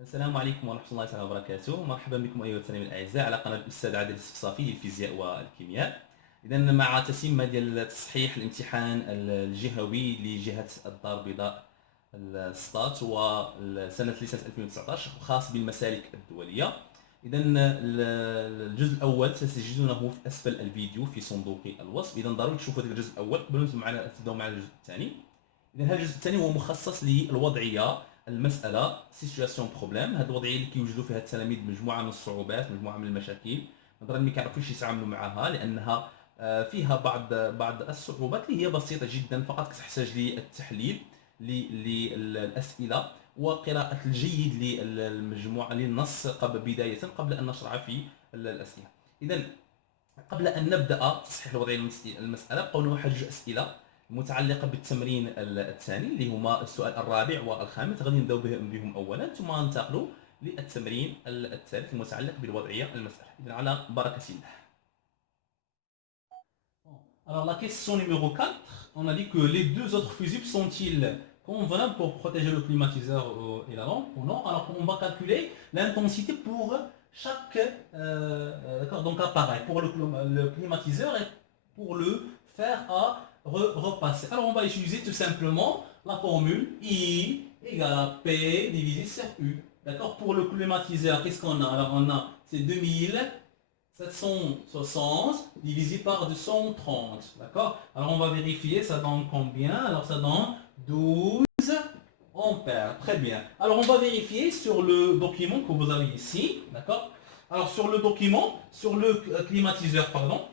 السلام عليكم ورحمة الله تعالى وبركاته، مرحبا بكم أيها التلاميذ الأعزاء على قناة الأستاذ عادل الصفصافي للفيزياء والكيمياء. إذا مع تتمة ديال تصحيح الامتحان الجهوي لجهة الدار البيضاء السطات وسنة ليسانس 2019 خاص بالمسالك الدولية. إذا الجزء الأول ستجدونه في أسفل الفيديو في صندوق الوصف، إذا ضروري تشوفوا هذا الجزء الأول قبل ما تبداو مع الجزء الثاني. إذا هذا الجزء الثاني هو مخصص للوضعية المساله سيتوياسيون بروبليم، هذه الوضعيه اللي كيوجدوا فيها التلاميذ مجموعه من الصعوبات، مجموعه من المشاكل، نظرا ما كيعرفوش يتعاملوا معها لانها فيها بعض الصعوبات اللي هي بسيطه جدا، فقط كتحتاج للتحليل للاسئله وقراءه الجيد للمجموعه للنص بدايه قبل ان نشرع في الاسئله. اذا قبل ان نبدا تصحيح الوضعيه المساله بقاو لنا واحد جوج اسئله متعلقه بالتمرين الثاني اللي هما السؤال الرابع والخامس، غادي نبداو بهم اولا ثم ننتقلوا للتمرين الثالث المتعلق بالوضعيه المساله. اذا على بركه الله. Alors la question numéro 4, on a dit que les deux autres fusibles sont-ils convenables pour protéger le climatiseur et la lampe ou non? Alors on va calculer l'intensité pour chaque donc appareil, pour le climatiseur et pour le fer à repasser. Alors on va utiliser tout simplement la formule I égale à P divisé sur U. D'accord? Pour le climatiseur, qu'est-ce qu'on a? Alors on a c'est 2760 divisé par 230. D'accord? Alors on va vérifier, ça donne combien? Alors ça donne 12 ampères. Très bien. Alors on va vérifier sur le document que vous avez ici. D'accord? Alors sur le document, sur le climatiseur, pardon.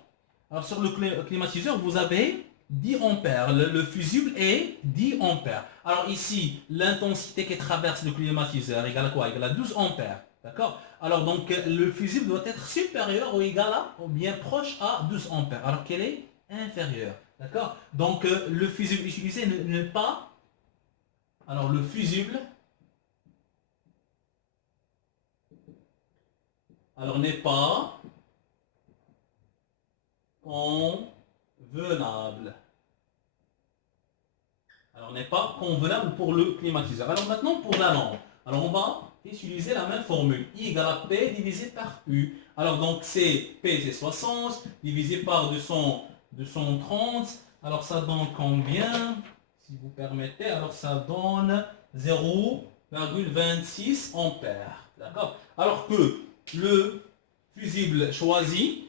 Alors sur le climatiseur, vous avez 10 ampères. Le fusible est 10 ampères. Alors ici, l'intensité qui traverse le climatiseur égale à quoi? Égale à 12 ampères. D'accord? Alors donc le fusible doit être supérieur ou égal à, ou bien proche à 12 ampères. Alors qu'elle est inférieure. D'accord? Donc le fusible utilisé n'est pas... Alors le fusible... Alors n'est pas convenable. Alors n'est pas convenable pour le climatiseur. Alors maintenant pour la lampe. Alors on va utiliser la même formule. I égale à P divisé par U. Alors donc c'est P c'est 60 divisé par 230. Alors ça donne combien? Si vous permettez, alors ça donne 0,26 ampères. D'accord? Alors que le fusible choisi,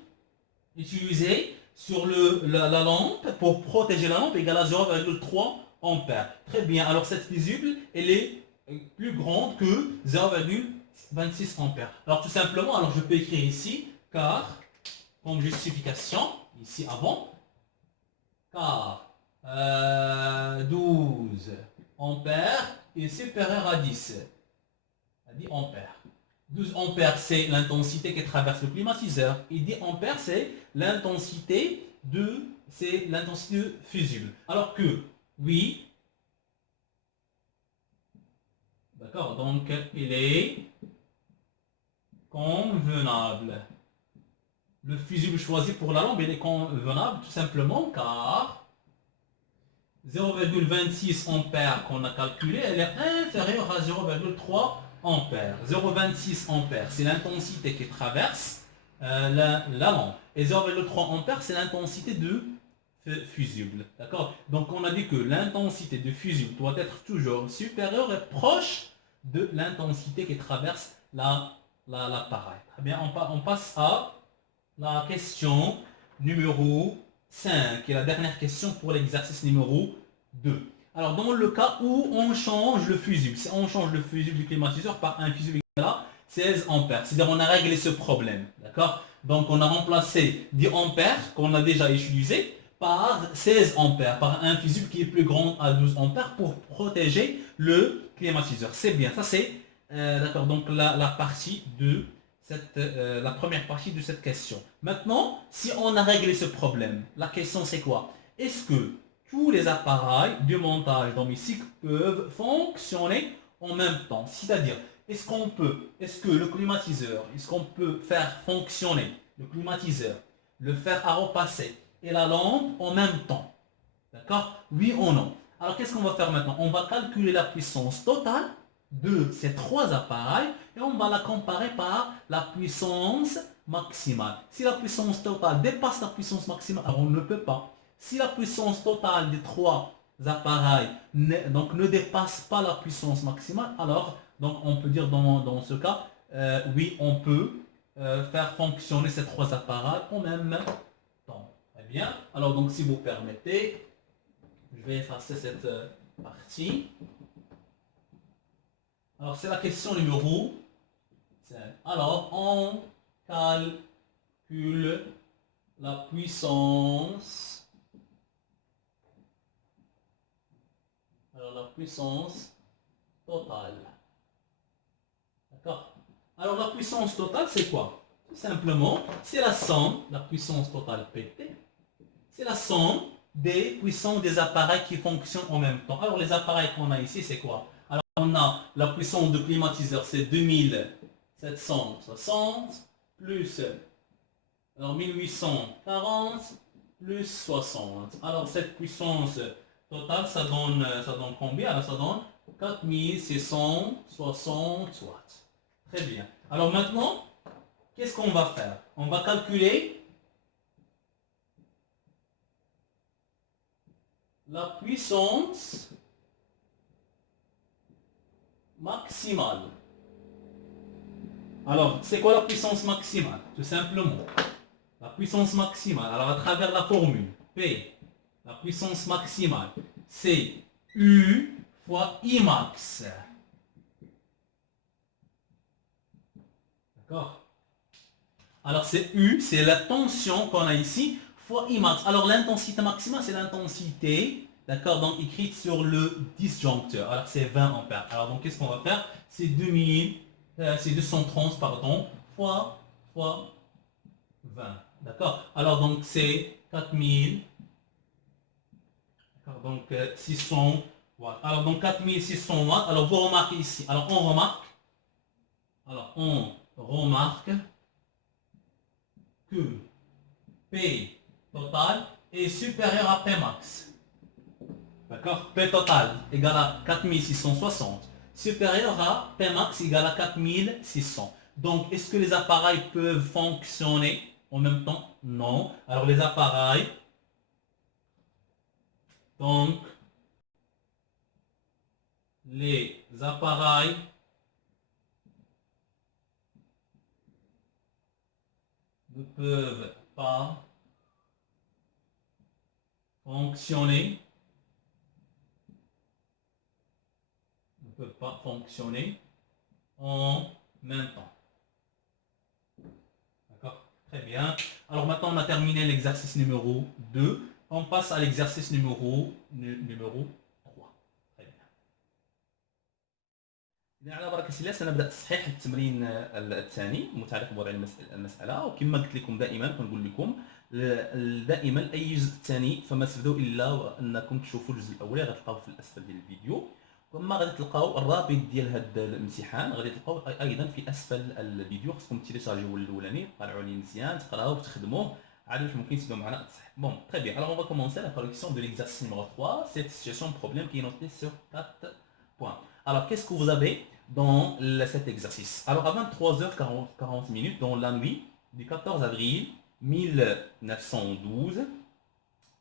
utilisé sur la lampe, pour protéger la lampe, égale à 0,3 ampères. Très bien, alors cette fusible, elle est plus grande que 0,26 ampères. Alors tout simplement, alors je peux écrire ici, car, comme justification, ici avant, car 12 ampères est supérieur à 10 ampères. 12 ampères, c'est l'intensité qui traverse le climatiseur. Et 10 ampères, c'est l'intensité de fusible. Alors que, oui, d'accord, donc il est convenable. Le fusible choisi pour la lampe, il est convenable tout simplement car 0,26 ampères qu'on a calculé, elle est inférieure à 0,3 ampères. 0,26 ampères, c'est l'intensité qui traverse la lampe. Et 0,3 ampères, c'est l'intensité de fusible. D'accord? Donc on a dit que l'intensité de fusible doit être toujours supérieure et proche de l'intensité qui traverse l'appareil. Très bien, on passe à la question numéro 5, qui est la dernière question pour l'exercice numéro 2. Alors dans le cas où on change le fusible, si on change le fusible du climatiseur par un fusible égal à 16 ampères, c'est-à-dire on a réglé ce problème, d'accord? Donc on a remplacé 10 ampères qu'on a déjà utilisé par 16 ampères, par un fusible qui est plus grand à 12 ampères pour protéger le climatiseur. C'est bien, ça c'est d'accord, donc la partie de la première partie de cette question. Maintenant, si on a réglé ce problème, la question c'est quoi? Est-ce que tous les appareils de montage domestique peuvent fonctionner en même temps? C'est-à-dire, est-ce que le climatiseur, est-ce qu'on peut faire fonctionner le climatiseur, le fer à repasser et la lampe en même temps? D'accord? Oui ou non? Alors qu'est-ce qu'on va faire maintenant? On va calculer la puissance totale de ces trois appareils et on va la comparer par la puissance maximale. Si la puissance totale dépasse la puissance maximale, alors on ne peut pas. Si la puissance totale des trois appareils ne dépasse pas la puissance maximale, alors donc on peut dire dans ce cas, oui, on peut faire fonctionner ces trois appareils en même temps. Très bien. Alors donc si vous permettez, je vais effacer cette partie. Alors c'est la question numéro 5. Alors on calcule la puissance. Alors la puissance totale. D'accord. Alors la puissance totale, c'est quoi? Tout simplement, c'est la somme, la puissance totale PT, c'est la somme des puissances des appareils qui fonctionnent en même temps. Alors les appareils qu'on a ici, c'est quoi? Alors on a la puissance de climatiseur, c'est 2760 plus alors 1840 plus 60. Alors cette puissance totale, ça donne combien? Alors ça donne 4660 watts. Très bien. Alors maintenant, qu'est-ce qu'on va faire? On va calculer la puissance maximale. Alors, c'est quoi la puissance maximale? Tout simplement, la puissance maximale, alors à travers la formule P, la puissance maximale, c'est U fois I max. D'accord? Alors c'est U, c'est la tension qu'on a ici, fois I max. Alors l'intensité maximale, c'est l'intensité, d'accord, donc écrite sur le disjoncteur. Alors c'est 20 ampères. Alors donc qu'est-ce qu'on va faire? C'est 230, pardon, fois 20. D'accord? Alors donc c'est 4000, d'accord, donc 600 watts. Alors donc 4600 watts. Alors vous remarquez ici. Alors on remarque que P total est supérieur à P max. D'accord? P total égale à 4660. Supérieur à P max égale à 4600. Donc, est-ce que les appareils peuvent fonctionner en même temps? Non. Alors, les appareils, donc, les appareils ne peuvent pas fonctionner en même temps. D'accord? Très bien. Alors maintenant, on a terminé l'exercice numéro 2. On passe à l'exercice numéro 3. très bien. إذا على بركة الله سنبدأ تصحيح التمرين الثاني المتعلق بوضع المسألة، وكما قلت لكم دائما كنقول لكم دائما أي جزء ثاني فما تبداو إلا وأنكم تشوفوا الجزء الأولي غتلقاوه في الأسفل ديال الفيديو، وما غادي تلقاو الرابط ديال هذا الامتحان غادي تلقاوه أيضا في أسفل الفيديو. خصكم تيليشارجيو الأولاني طلعوا عليه مزيان تقراوه وتخدموه عاد واش ممكن تبداو معنا التصحيح. Bon, très bien. Alors on va commencer la correction de l'exercice numéro 3, cette situation de problème qui est notée sur 4 points. Alors qu'est-ce que vous avez dans cet exercice? Alors à 23h40 dans la nuit du 14 avril 1912,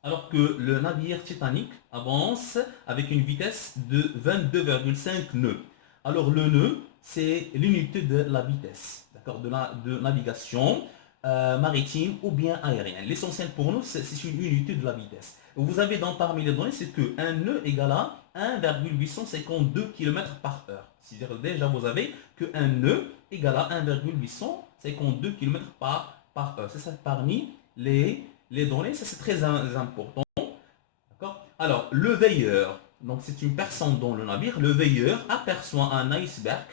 alors que le navire Titanic avance avec une vitesse de 22,5 nœuds. Alors le nœud, c'est l'unité de la vitesse, d'accord, de navigation maritime ou bien aérienne. L'essentiel pour nous, c'est une unité de la vitesse. Vous avez donc parmi les données, c'est qu'un nœud égale à 1,852 km par heure. C'est-à-dire déjà vous avez qu'un nœud égale à 1,852 km par heure. C'est ça parmi les données, ça c'est très important. D'accord? Alors, le veilleur, donc c'est une personne dans le navire, le veilleur aperçoit un iceberg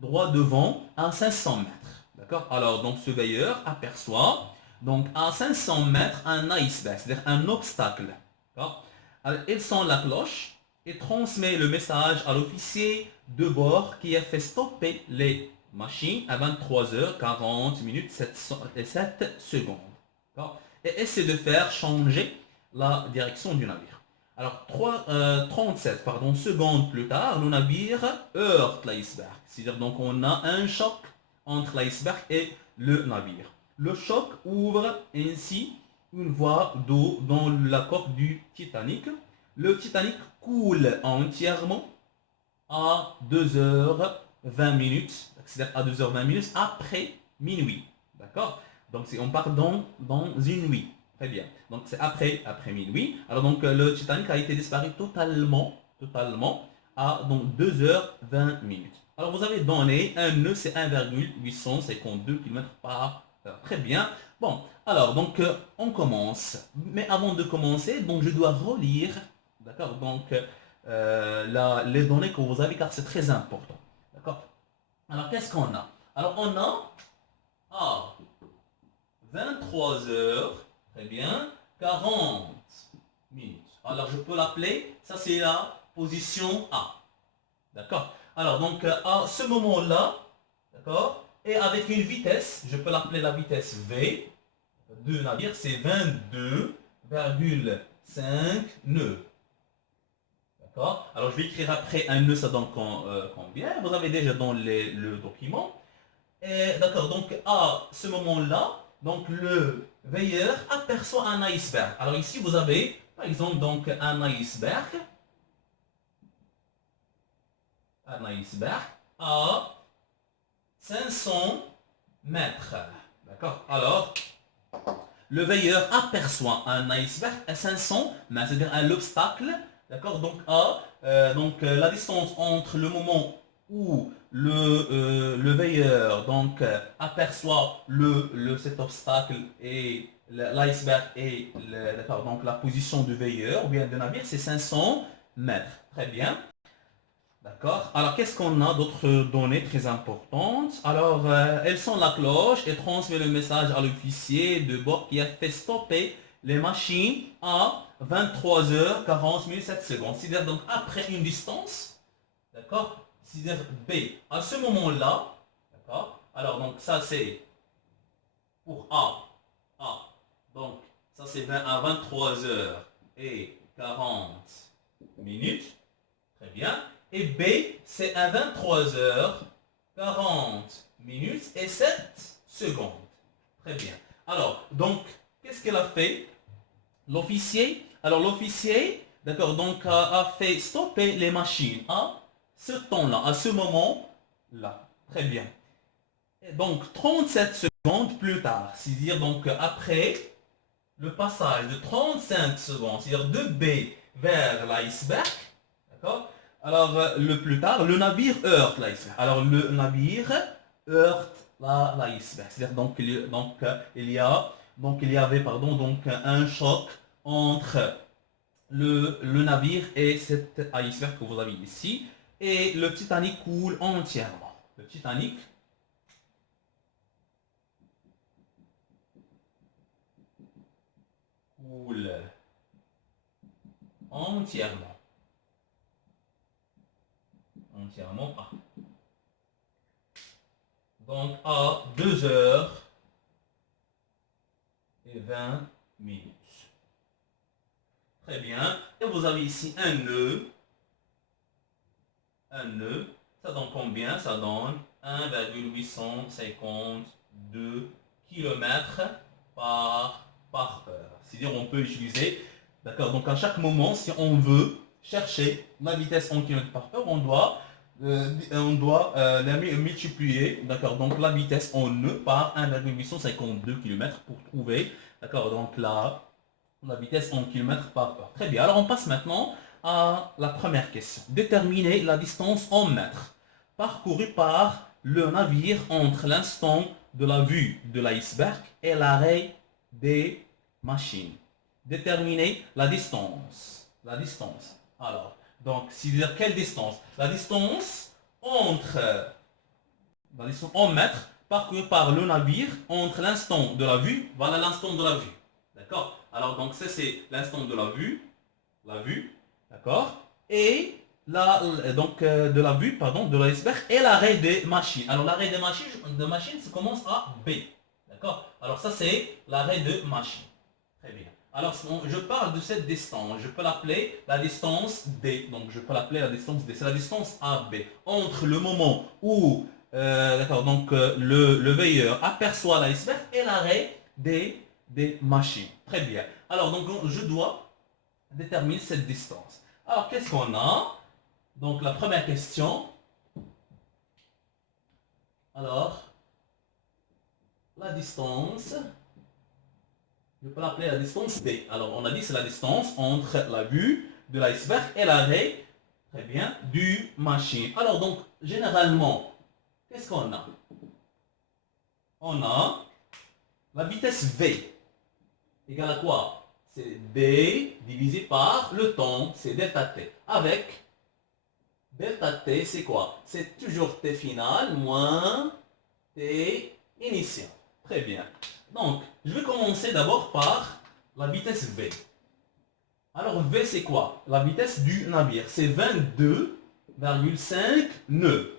droit devant à 500 mètres. D'accord? Alors, donc ce veilleur aperçoit donc à 500 mètres un iceberg, c'est-à-dire un obstacle. D'accord? Alors, il sonne la cloche et transmet le message à l'officier de bord qui a fait stopper les machines à 23h40 7 secondes. D'accord? Et essaie de faire changer la direction du navire. Alors, 37 secondes plus tard, le navire heurte l'iceberg. C'est-à-dire, donc, on a un choc entre l'iceberg et le navire. Le choc ouvre ainsi une voie d'eau dans la coque du Titanic. Le Titanic coule entièrement à 2h20, c'est-à-dire à 2h20 après minuit. D'accord? Donc, on part dans une nuit. Très bien. Donc, c'est après minuit. Alors, donc, le Titanic a été disparu totalement à donc 2h20. Alors, vous avez donné un nœud, c'est 1,852 km par heure. Très bien. Bon, alors, donc, on commence. Mais avant de commencer, donc, je dois relire, d'accord, donc, les données que vous avez, car c'est très important. D'accord? Alors, qu'est-ce qu'on a? Alors, on a à 23 heures, très bien, 40 minutes. Alors, je peux l'appeler, ça c'est la position A. D'accord? Alors, donc, à ce moment-là, d'accord, et avec une vitesse, je peux l'appeler la vitesse V de navire, c'est 22,5 nœuds. D'accord? Alors, je vais écrire après un nœud, ça donne combien? Vous avez déjà dans le document. D'accord, donc à ce moment-là, donc le veilleur aperçoit un iceberg. Alors ici, vous avez, par exemple, donc un iceberg à 500 mètres. D'accord? Alors, le veilleur aperçoit un iceberg à 500 mètres, c'est-à-dire un obstacle. D'accord? Donc, la distance entre le moment où le veilleur aperçoit cet obstacle et l'iceberg et donc, la position du veilleur ou bien du navire, c'est 500 mètres. Très bien. D'accord. Alors, qu'est-ce qu'on a d'autres données très importantes? Alors, elles sont la cloche et transmet le message à l'officier de bord qui a fait stopper les machines à 23h40 7 secondes. C'est-à-dire donc après une distance, d'accord? C'est-à-dire B. À ce moment-là, d'accord? Alors, donc ça c'est pour A. Donc, ça c'est à 23h et 40 minutes. Très bien. Et B, c'est à 23h40 et 7 secondes. Très bien. Alors, donc, qu'est-ce qu'elle a fait? L'officier, d'accord, donc a fait stopper les machines à ce temps-là, à ce moment-là. Très bien. Et donc, 37 secondes plus tard, c'est-à-dire donc après le passage de 35 secondes, c'est-à-dire de B vers l'iceberg, d'accord? Alors, le plus tard, le navire heurte l'iceberg. Alors, le navire heurte l'iceberg. C'est-à-dire, il y avait, un choc entre le navire et cet iceberg que vous avez ici. Et le Titanic coule entièrement. Le Titanic coule entièrement. Entièrement A. Donc à 2h20. Très bien. Et vous avez ici un nœud. Ça donne combien? Ça donne 1,852 km par heure. C'est-à-dire on peut utiliser, d'accord, donc à chaque moment, si on veut chercher la vitesse en km par heure, on doit la multiplier, d'accord, donc la vitesse en nœud par 1,852 km pour trouver, d'accord, donc la vitesse en km par heure. Très bien, alors on passe maintenant à la première question. Déterminer la distance en mètres parcourue par le navire entre l'instant de la vue de l'iceberg et l'arrêt des machines. Déterminer la distance. Alors, donc, c'est-à-dire quelle distance? La distance en mètres parcourue par le navire entre l'instant de la vue, voilà l'instant de la vue. D'accord? Alors, donc, ça, c'est l'instant de la vue, d'accord? Et de la vue, de l'iceberg et l'arrêt des machines. Alors, l'arrêt des machines, ça commence à B. D'accord? Alors, ça, c'est l'arrêt de machine. Très bien. Alors, je parle de cette distance. Je peux l'appeler la distance D. Donc, je peux l'appeler la distance D. C'est la distance AB. Entre le moment où d'accord, donc, le veilleur aperçoit l'iceberg et l'arrêt des machines. Très bien. Alors, donc, je dois déterminer cette distance. Alors, qu'est-ce qu'on a? Donc, la première question. Alors, la distance, je peux l'appeler la distance D. Alors, on a dit c'est la distance entre la vue de l'iceberg et l'arrêt, très bien, du machine. Alors, donc, généralement, qu'est-ce qu'on a? On a la vitesse V égale à quoi? C'est D divisé par le temps, c'est delta T. Avec delta T, c'est quoi? C'est toujours T final moins T initial. Très bien. Donc, je vais commencer d'abord par la vitesse V. Alors, V, c'est quoi? La vitesse du navire. C'est 22,5 nœuds.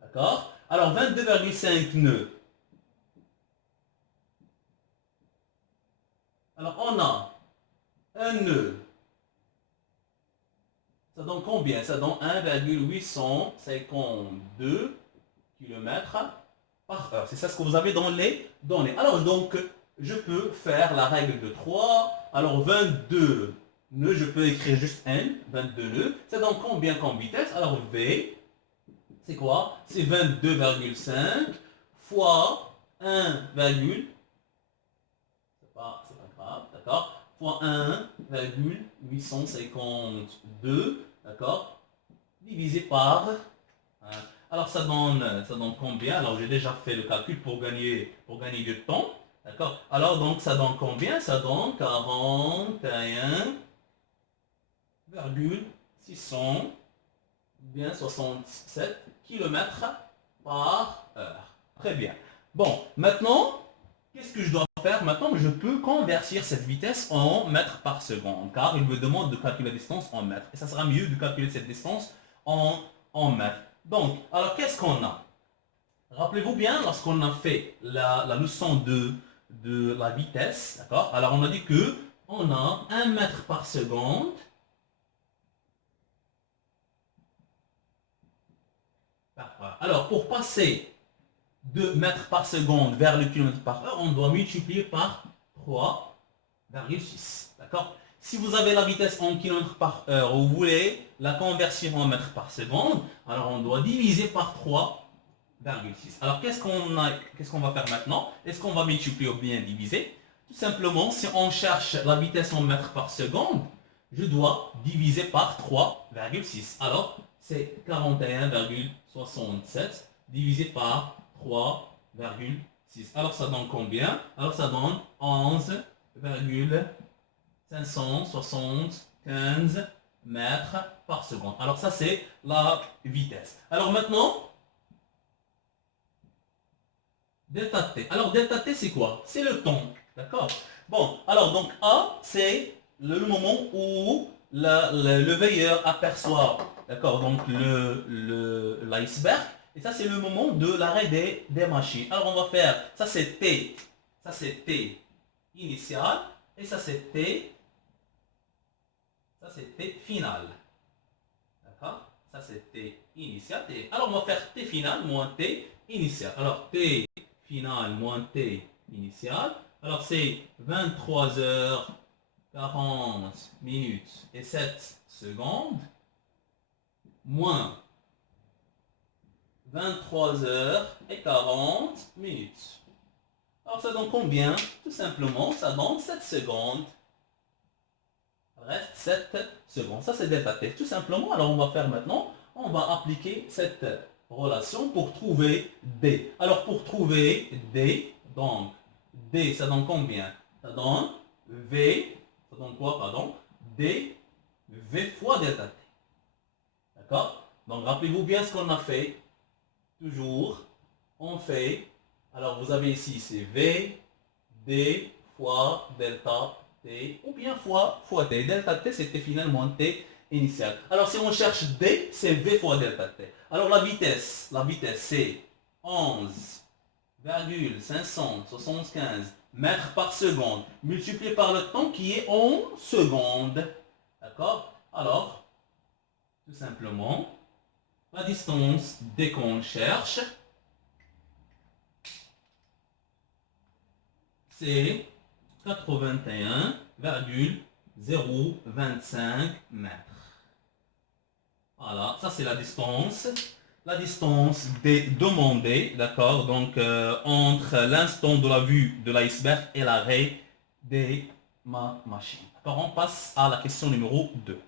D'accord? Alors, 22,5 nœuds. Alors, on a un nœud. Ça donne combien? Ça donne 1,852 km par heure. C'est ça ce que vous avez dans les données. Alors, donc, je peux faire la règle de 3. Alors, 22 nœuds, je peux écrire juste N, 22 nœuds. Ça donne combien comme vitesse? Alors, V, c'est quoi? C'est 22,5 fois 1, c'est pas grave, d'accord? Fois 1,852, d'accord? Divisé par 1. Alors ça donne combien? Alors j'ai déjà fait le calcul pour gagner du temps. D'accord? Alors donc ça donne combien? Ça donne 41,600 bien 67 km par heure. Très bien. Bon, maintenant, qu'est-ce que je dois faire? Maintenant, je peux convertir cette vitesse en mètres par seconde, car il me demande de calculer la distance en mètres. Et ça sera mieux de calculer cette distance en mètres. Donc, alors qu'est-ce qu'on a? Rappelez-vous bien, lorsqu'on a fait la leçon de la vitesse, d'accord? Alors, on a dit que on a 1 mètre par seconde. Alors, pour passer de mètres par seconde vers le kilomètre par heure, on doit multiplier par 3,6. D'accord? Si vous avez la vitesse en km par heure, vous voulez la convertir en mètres par seconde, alors on doit diviser par 3,6. Alors qu'est-ce qu'on va faire maintenant? Est-ce qu'on va multiplier ou bien diviser? Tout simplement, si on cherche la vitesse en mètres par seconde, je dois diviser par 3,6. Alors, c'est 41,67 divisé par 3,6. Alors, ça donne combien? Alors, ça donne 11,575 mètres par seconde. Alors, ça, c'est la vitesse. Alors, maintenant, delta T. Alors, delta T, c'est quoi? C'est le temps. D'accord? Bon, alors, donc, A, c'est le moment où le veilleur aperçoit, d'accord, donc l'iceberg. Et ça, c'est le moment de l'arrêt des machines. Alors, on va faire, ça c'est T initial, et ça c'est T final. D'accord? Ça c'est T initial. Alors, on va faire T final moins T initial. Alors, T final moins T initial. Alors, c'est 23h40 minutes et 7 secondes moins 23h40 minutes. Alors ça donne combien? Tout simplement, ça donne 7 secondes. Il reste 7 secondes. Ça c'est delta T. Tout simplement, alors on va faire maintenant, on va appliquer cette relation pour trouver D. Alors pour trouver D, donc D ça donne combien? Ça donne V, ça donne quoi, pardon? D, V fois delta T. D'accord? Donc rappelez-vous bien ce qu'on a fait. Toujours, on fait, alors vous avez ici, c'est V, D fois delta T, ou bien fois T. Delta T, c'était finalement T initial. Alors si on cherche D, c'est V fois delta T. Alors la vitesse c'est 11,575 mètres par seconde, multiplié par le temps qui est en secondes. D'accord? Alors, tout simplement, la distance dès qu'on cherche, c'est 81,025 mètres. Voilà, ça c'est la distance. La distance demandée, d'accord, donc entre l'instant de la vue de l'iceberg et l'arrêt de ma machine. Alors on passe à la question numéro 2.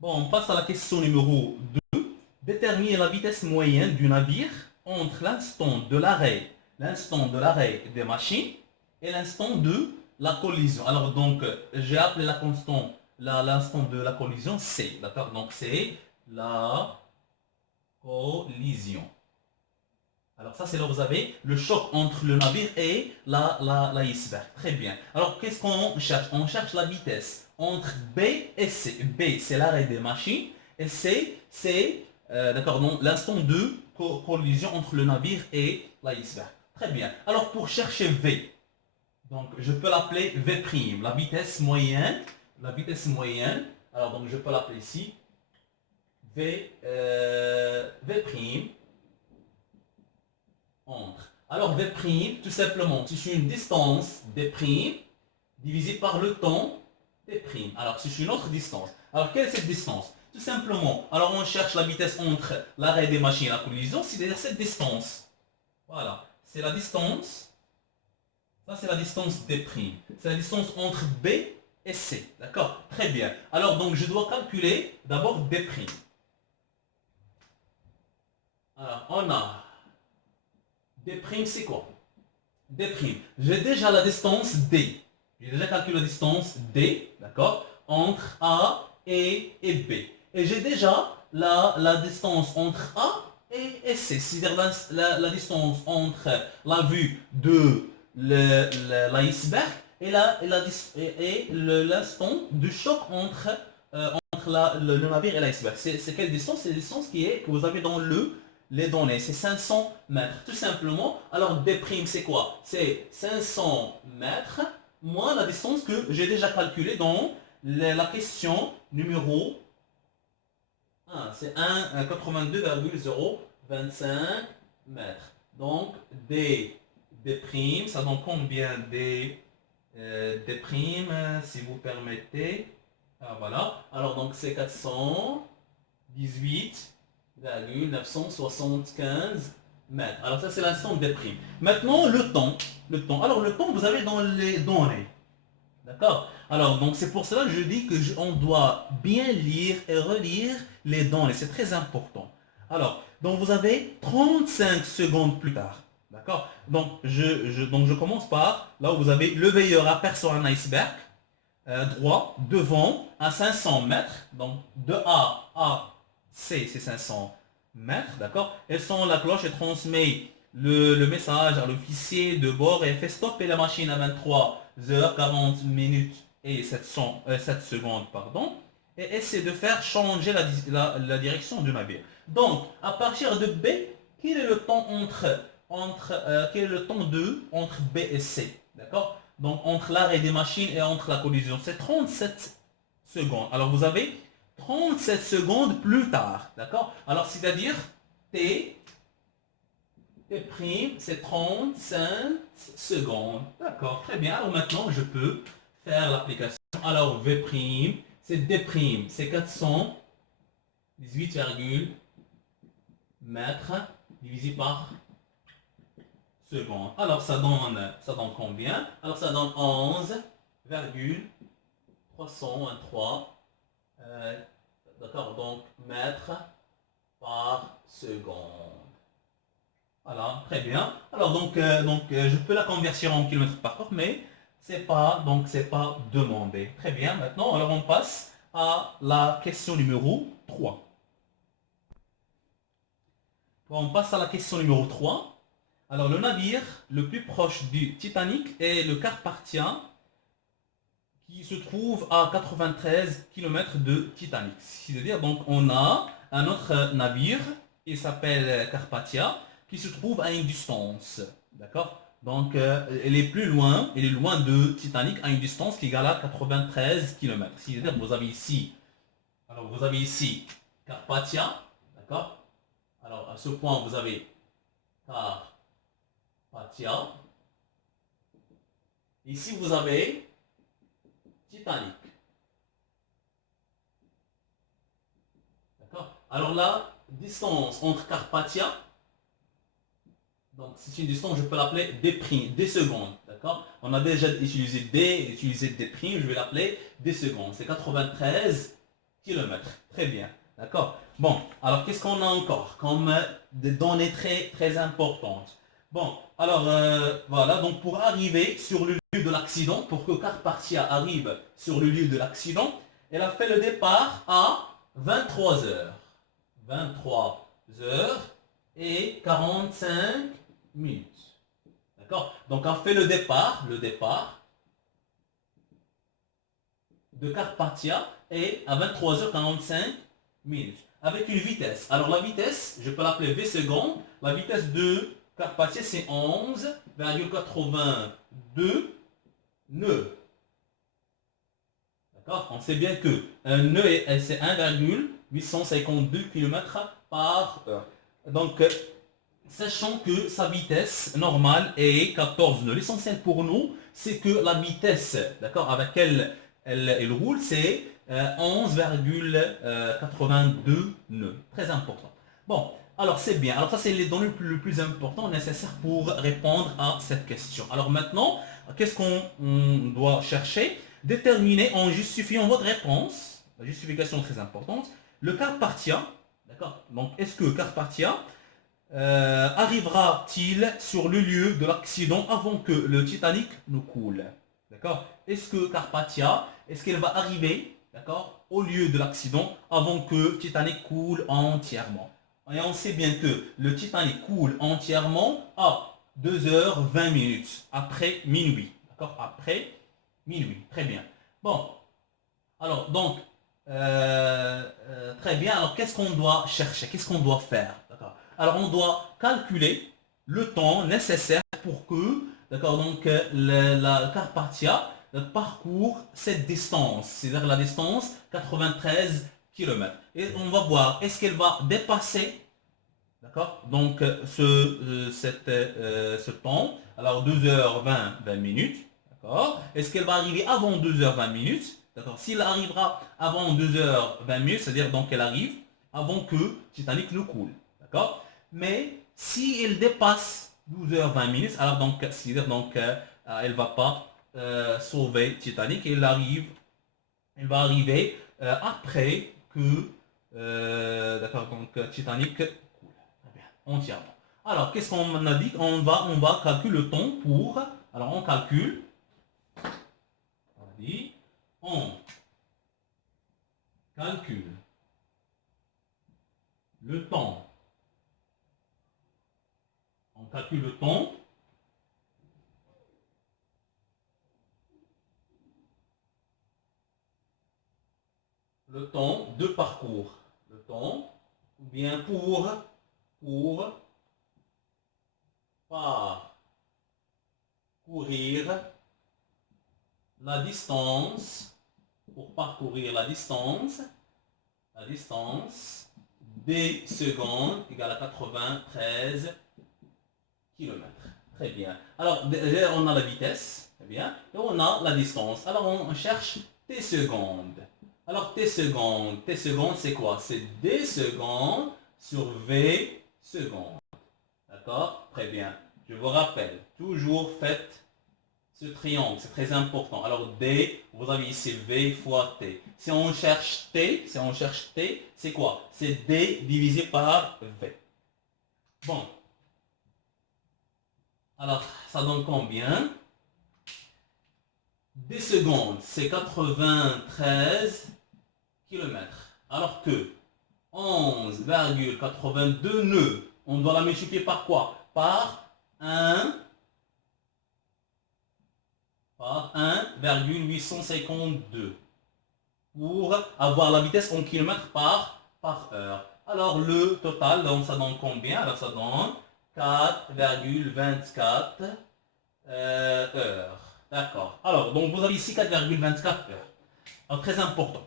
Bon, on passe à la question numéro 2. Déterminer la vitesse moyenne du navire entre l'instant de l'arrêt des machines et l'instant de la collision. Alors donc, j'ai appelé la constante, l'instant de la collision C. D'accord? Donc c'est la collision. Alors ça, c'est là où vous avez le choc entre le navire et l'iceberg. Très bien. Alors, qu'est-ce qu'on cherche? On cherche la vitesse entre B et C. B, c'est l'arrêt des machines. Et C, c'est d'accord, donc l'instant de collision entre le navire et l'iceberg. Très bien. Alors, pour chercher V, donc je peux l'appeler V', la vitesse moyenne. La vitesse moyenne. Alors, donc je peux l'appeler ici V'. Entre. Alors V', tout simplement, c'est une distance D' divisée par le temps D'. Alors c'est une autre distance. Alors quelle est cette distance? Tout simplement, alors on cherche la vitesse entre l'arrêt des machines et la collision, c'est-à-dire cette distance. Voilà, c'est la distance. Ça c'est la distance D'. C'est la distance entre B et C. D'accord? Très bien. Alors donc je dois calculer d'abord D'. Alors on a D', c'est quoi? D'. J'ai déjà la distance D. J'ai déjà calculé la distance D, d'accord, entre A et B. Et j'ai déjà la distance entre A et C. C'est-à-dire la distance entre la vue de l'iceberg et l'instant du choc entre le navire et l'iceberg. C'est quelle distance? C'est la distance que vous avez dans les données, c'est 500 mètres, tout simplement. Alors D', c'est quoi? C'est 500 mètres moins la distance que j'ai déjà calculée dans la question numéro 1. C'est 82,025 mètres. Donc D', ça donne combien D', si vous permettez? Ah, voilà. Alors donc c'est 418,975 mètres. Alors ça c'est l'instant D'. Maintenant le temps. Alors le temps vous avez dans les données. D'accord? Alors donc c'est pour cela que je dis que on doit bien lire et relire les données. C'est très important. Alors donc vous avez 35 secondes plus tard. D'accord? Donc je commence par là où vous avez le veilleur aperçoit un iceberg droit devant à 500 mètres. Donc de A à C, c'est 500 mètres, d'accord? Elle sonne la cloche et transmet le message à l'officier de bord et fait stopper la machine à 23h40 minutes et 7 secondes, pardon, et essaie de faire changer la direction du navire. Donc, à partir de B, quel est le temps quel est le temps entre B et C, d'accord? Donc, entre l'arrêt des machines et entre la collision, c'est 37 secondes. Alors, vous avez 37 secondes plus tard, d'accord? Alors, c'est-à-dire T', c'est 35 secondes. D'accord, très bien. Alors maintenant, je peux faire l'application. Alors, V', c'est D', c'est 418, mètres divisé par seconde. Alors, ça donne combien? Alors, ça donne 11,323. D'accord, donc mètres par seconde. Voilà, très bien. Alors je peux la convertir en kilomètres par heure, mais c'est pas demandé. Très bien. Maintenant, alors on passe à la question numéro 3. On passe à la question numéro 3. Alors le navire le plus proche du Titanic est le Carpathia, qui se trouve à 93 km de Titanic. C'est-à-dire donc on a un autre navire, il s'appelle Carpathia, qui se trouve à une distance D'accord? Donc, elle est plus loin, elle est loin de Titanic à une distance qui égale à 93 km. C'est-à-dire, vous avez ici, alors vous avez ici Carpathia, d'accord? Alors, à ce point, vous avez Carpathia. Ici, vous avez Titanic. D'accord? Alors, la distance entre Carpathia, donc c'est une distance, je peux l'appeler des secondes. D'accord? On a déjà utilisé des primes, je vais l'appeler des secondes. C'est 93 km. Très bien. D'accord? Bon, alors qu'est-ce qu'on a encore comme des données très, très importantes? Bon, alors voilà, donc pour arriver sur le lieu de l'accident, pour que Carpathia arrive sur le lieu de l'accident, elle a fait le départ à 23 heures. 23 heures et 45 minutes. D'accord? Donc on fait le départ de Carpathia est à 23h45 minutes. Avec une vitesse. Alors la vitesse, je peux l'appeler V secondes. La vitesse de Carpathia, c'est 11,82 nœuds. D'accord? On sait bien que un nœud, c'est 1,852 km par heure. Donc, sachant que sa vitesse normale est 14 nœuds. L'essentiel pour nous, c'est que la vitesse, d'accord, avec laquelle elle roule, c'est 11,82 nœuds. Très important. Bon, alors c'est bien. Alors ça, c'est les données le plus important nécessaires pour répondre à cette question. Alors maintenant, qu'est-ce qu'on doit chercher? Déterminer en justifiant votre réponse, la justification très importante, le Carpathia, d'accord? Donc, est-ce que Carpathia arrivera-t-il sur le lieu de l'accident avant que le Titanic ne coule? D'accord? Est-ce que Carpathia, est-ce qu'elle va arriver, d'accord, au lieu de l'accident avant que Titanic coule entièrement? Et on sait bien que le Titanic coule entièrement à 2h20 minutes, après minuit. D'accord? Après minuit. Très bien. Bon, alors donc, très bien. Alors, qu'est-ce qu'on doit chercher? Qu'est-ce qu'on doit faire? D'accord. Alors, on doit calculer le temps nécessaire pour que, d'accord, donc la Carpathia parcourt cette distance, c'est-à-dire la distance 93 km. Et on va voir, est-ce qu'elle va dépasser, d'accord, donc ce temps, alors 2h20, 20 minutes, d'accord. Est-ce qu'elle va arriver avant 2h20 minutes? D'accord. S'il arrivera avant 2h20 minutes, c'est-à-dire donc qu'elle arrive avant que Titanic ne coule. D'accord. Mais si elle dépasse 12h20 minutes, alors donc, c'est-à-dire donc elle ne va pas sauver Titanic. Elle va arriver après que d'accord, donc Titanic coule. Très bien, entièrement. Alors, qu'est-ce qu'on a dit? On va calculer le temps pour. Alors, on calcule. On dit, on calcule le temps. On calcule le temps. Le temps de parcours. Le temps, ou bien pour parcourir la distance, pour parcourir la distance des secondes égale à 93 km. Très bien. Alors, déjà, on a la vitesse, très bien, et on a la distance. Alors, on cherche t secondes. Alors, t secondes, c'est quoi? C'est d secondes sur v secondes. D'accord? Très bien. Je vous rappelle, toujours faites ce triangle, c'est très important. Alors, d, vous avez ici v fois t. Si on cherche t, c'est quoi? C'est d divisé par v. Bon. Alors, ça donne combien? Des secondes, c'est 93 km. Alors que 11,82 nœuds, on doit la multiplier par quoi? Par 1,852 pour avoir la vitesse en kilomètres par heure. Alors le total, donc ça donne combien? Alors ça donne 4,24 heures. D'accord. Alors, donc vous avez ici 4,24 heures. Alors, très important.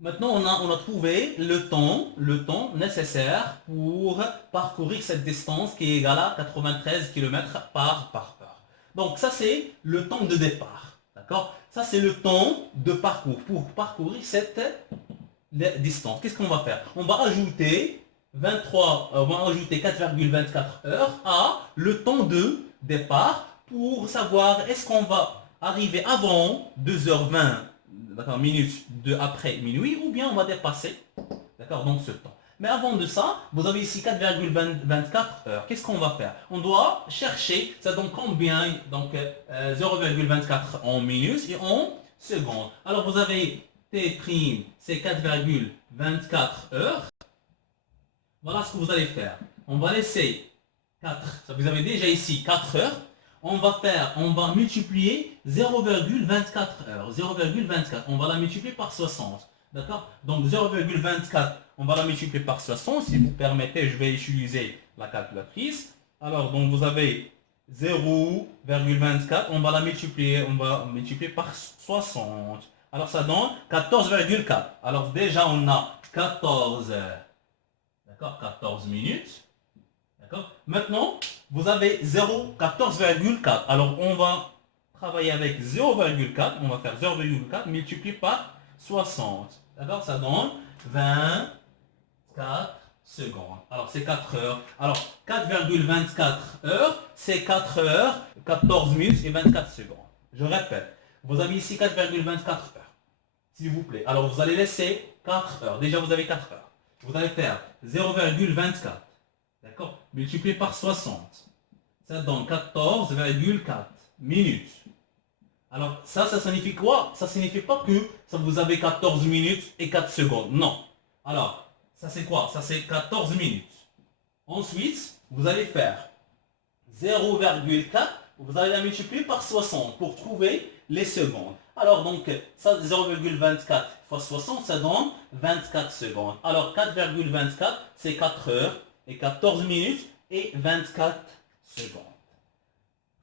Maintenant, on a trouvé le temps nécessaire pour parcourir cette distance qui est égale à 93 km par heure. Donc, ça, c'est le temps de départ. D'accord? Ça, c'est le temps de parcours pour parcourir cette distance. Qu'est-ce qu'on va faire? On va ajouter 4,24 heures à le temps de départ pour savoir est-ce qu'on va arriver avant 2h20 minutes après minuit ou bien on va dépasser donc ce temps. Mais avant de ça, vous avez ici 4,24 heures. Qu'est-ce qu'on va faire? On doit chercher, ça donne combien? Donc 0,24 en minutes et en secondes. Alors vous avez T', c'est 4,24 heures. Voilà ce que vous allez faire. On va laisser 4, vous avez déjà ici 4 heures. On va multiplier 0,24 heures. 0,24, on va la multiplier par 60. D'accord? Donc 0,24, on va la multiplier par 60. Si vous permettez, je vais utiliser la calculatrice. Alors, donc vous avez 0,24, on va multiplier par 60. Alors ça donne 14,4. Alors déjà on a 14, d'accord, 14 minutes. D'accord. Maintenant, vous avez 14,4. Alors, on va travailler avec 0,4. On va faire 0,4 multiplié par 60. D'accord. Ça donne 24 secondes. Alors, c'est 4 heures. Alors, 4,24 heures, c'est 4 heures, 14 minutes et 24 secondes. Je répète. Vous avez ici 4,24 heures. S'il vous plaît. Alors, vous allez laisser 4 heures. Déjà, vous avez 4 heures. Vous allez faire 0,24. D'accord? Multiplié par 60. Ça donne 14,4 minutes. Alors, ça signifie quoi? Ça signifie pas que vous avez 14 minutes et 4 secondes. Non. Alors, ça c'est quoi? Ça c'est 14 minutes. Ensuite, vous allez faire 0,4. Vous allez la multiplier par 60 pour trouver les secondes. Alors, donc, ça 0,24 fois 60, ça donne 24 secondes. Alors, 4,24, c'est 4 heures et 14 minutes et 24 secondes.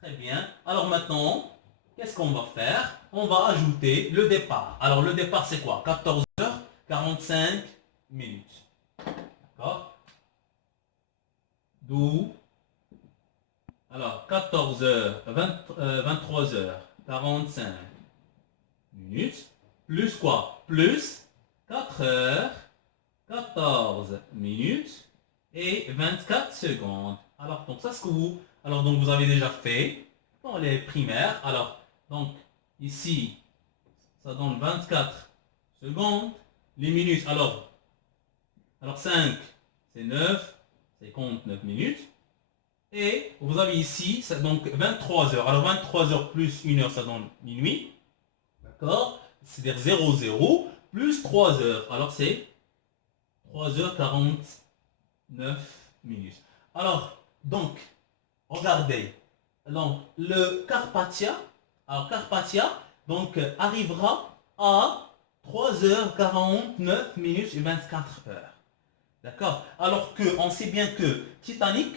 Très bien. Alors maintenant, qu'est-ce qu'on va faire? On va ajouter le départ. Alors le départ c'est quoi? 14 heures 45 minutes. D'accord? D'où? Alors 14 heures, 23 heures 45 minutes. Plus quoi? Plus 4 heures 14 minutes et 24 secondes. Alors, donc ça, ce que vous... Alors, donc vous avez déjà fait dans les primaires. Alors, donc, ici, ça donne 24 secondes. Les minutes, alors 5, c'est 9, c'est 59 minutes. Et vous avez ici, ça, donc 23 heures. Alors, 23 heures plus 1 heure, ça donne minuit. D'accord? C'est-à-dire 00 plus 3 heures. Alors, c'est 3h49 minutes. Alors, donc, regardez. Donc, le Carpathia, donc, arrivera à 3h49 minutes et 24 heures. D'accord? Alors que, on sait bien que Titanic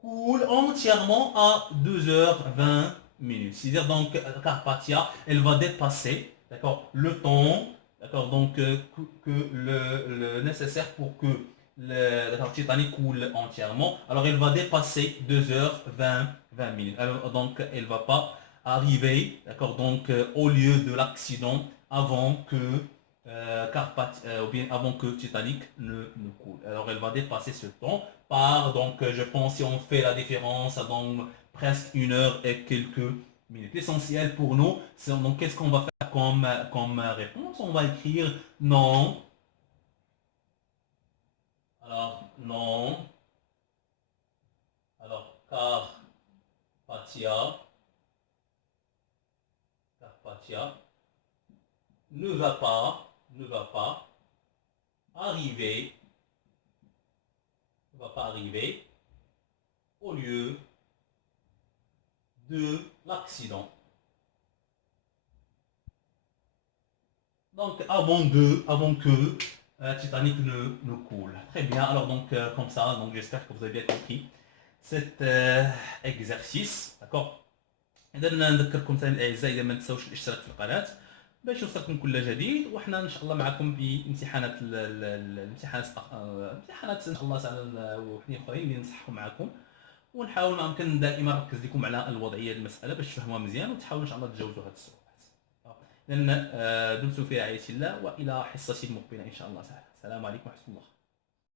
coule entièrement à 2h20 minutes. C'est-à-dire, donc, Carpathia, elle va dépasser, d'accord, le temps, d'accord, donc, que le nécessaire pour que le Titanic coule entièrement. Alors, elle va dépasser 2h20 minutes. Alors, donc, elle ne va pas arriver, d'accord, donc, au lieu de l'accident avant que ou bien avant que Titanic ne coule. Alors, elle va dépasser ce temps par, donc, je pense, si on fait la différence, ça donne presque 1 heure et quelques minutes. L'essentiel pour nous, c'est donc qu'est-ce qu'on va faire comme réponse? On va écrire non. Alors, non. Alors, Carpathia ne va pas arriver, au lieu de l'accident. Donc avant que Titanic ne coule. Très bien, alors donc comme ça, donc j'espère que vous avez bien compris cet exercice, d'accord. اذا نذكركم ثاني الاعزاء اذا ما تنساوش الاشتراك في القناه باش يوصلكم كل جديد، وحنا ان شاء الله معكم في امتحانات امتحانات ان شاء الله تعالى وحدين اخرين اللي نصحوا معكم، ونحاول ما امكن دائما نركز لكم على الوضعيه المساله باش تفهموها مزيان وتحاولوا ان شاء الله تجاوزوا هذه الصعوبات. لان دمتم في رعايه الله والى حصه مقبله ان شاء الله تعالى. السلام عليكم ورحمه الله.